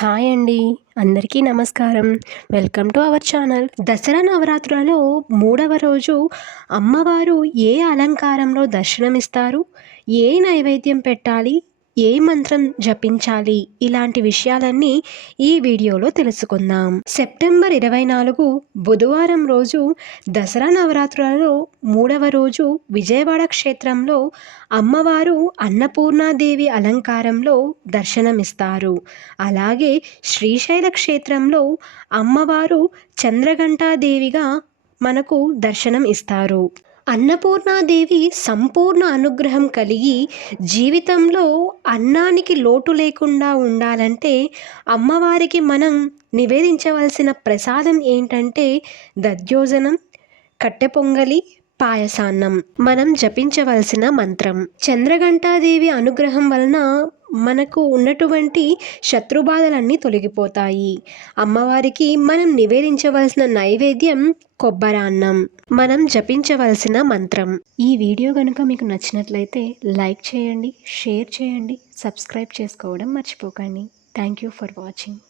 Hi అండి. అందరికీ నమస్కారం. Welcome to our channel. Dasara నవరాత్రులలో మూడవ రోజు అమ్మవారు ఏ అలంకారంలో దర్శనమిస్తారు? ఏ నైవేద్యం పెట్టాలి? ఏ మంత్రం జపించాలి? ఇలాంటి విషయాలన్నీ ఈ వీడియోలో తెలుసుకుందాం. సెప్టెంబర్ 24 బుధవారం రోజు దసరా నవరాత్రులలో మూడవ రోజు విజయవాడ క్షేత్రంలో అమ్మవారు అన్నపూర్ణాదేవి అలంకారంలో దర్శనమిస్తారు. అలాగే శ్రీశైల క్షేత్రంలో అమ్మవారు చంద్రఘంటాదేవిగా మనకు దర్శనం ఇస్తారు. అన్నపూర్ణాదేవి సంపూర్ణ అనుగ్రహం కలిగి జీవితంలో అన్నానికి లోటు లేకుండా ఉండాలంటే అమ్మవారికి మనం నివేదించవలసిన ప్రసాదం ఏంటంటే దధ్యోజనం, కట్టె పొంగలి, పాయసాన్నం. మనం జపించవలసిన మంత్రం చంద్రఘంటాదేవి అనుగ్రహం వలన మనకు ఉన్నటువంటి శత్రుబాధలన్నీ తొలగిపోతాయి. అమ్మవారికి మనం నివేదించవలసిన నైవేద్యం కొబ్బరాన్నం. మనం జపించవలసిన మంత్రం. ఈ వీడియో కనుక మీకు నచ్చినట్లయితే లైక్ చేయండి, షేర్ చేయండి, సబ్స్క్రైబ్ చేసుకోవడం మర్చిపోకండి. Thank you for watching.